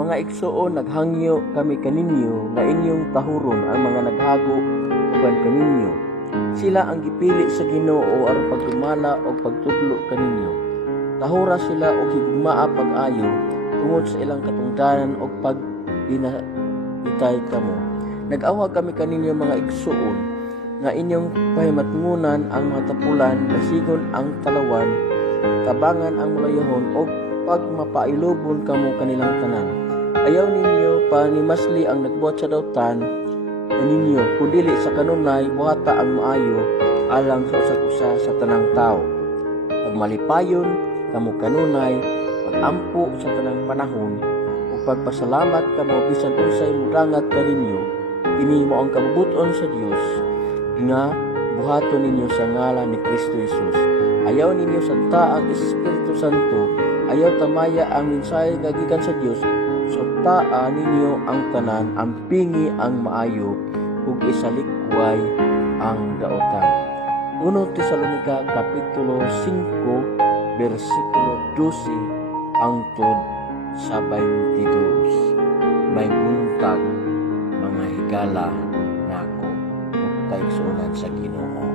Mga igsoon, naghangyo kami kaninyo nga inyong tahuron ang mga naghago uban kaninyo. Sila ang gipili sa Ginoo aron pagdumala o pagtudlo kaninyo. Tahura sila og higugmaa pag-ayo tungod sa ilang katungdanan o pagdinahitay kamo. Nag-awa kami kaninyo mga igsoon nga inyong pahimatngunan ang mga tapulan, basigon ang talawan, tabangan ang mulayahon o pagmapailubon kamo kanilang tanan. Ayaw ninyo panimasli ang nagbuhat sa dautan ninyo, kundili sa kanunay buhata ang maayo alang sa usag-usa sa tanang tao. Pagmalipayon kamo kanunay, pagampo sa tanang panahon, o pagpasalamat kamo bisan unsay mudangat kaninyo. Kini mo ang kabubuton sa Dios nga buhaton ninyo sa ngalan ni Kristo Jesus. Ayaw ninyo santa ang Espiritu Santo, ayaw tamaya ang mensahe nga gikan sa Dios. Suntaan ninyo ang tanan, ampingi ang maayo, ug isalikway ang daotan. 1 Tesalonica Kapitulo 5 versikulo 12 hangtod sa 22. May buntag mga higala nako ug kaigsuonan sa Ginoo.